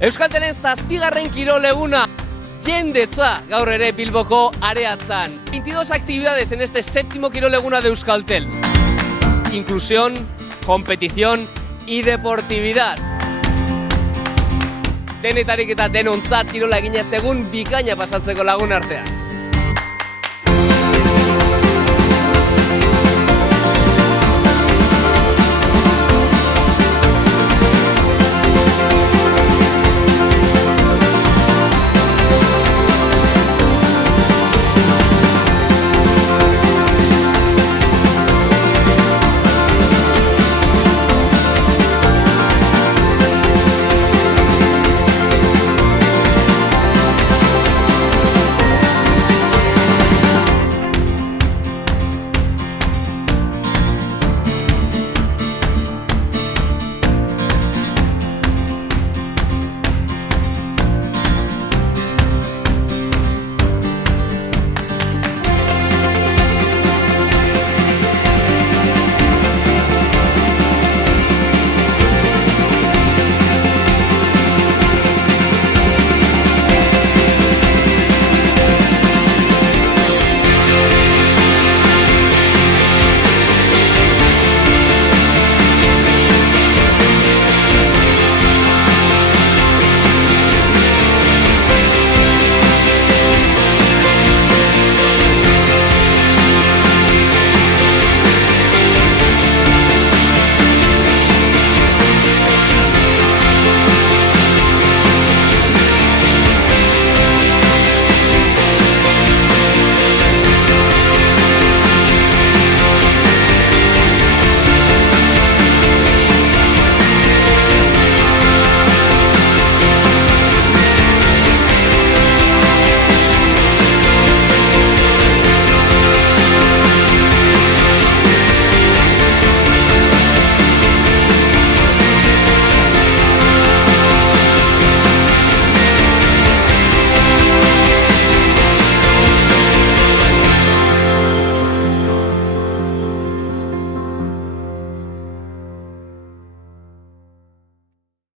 Euskaltelen 7. kirol eguna, jendetza gaur ere Bilboko areatzan. 22 actividades en este 7º kirol eguna de Euskaltel. Inclusión, competición y deportividad. Denetarik eta denontzat kirola eginez egun bikaina pasatzeko lagun artean.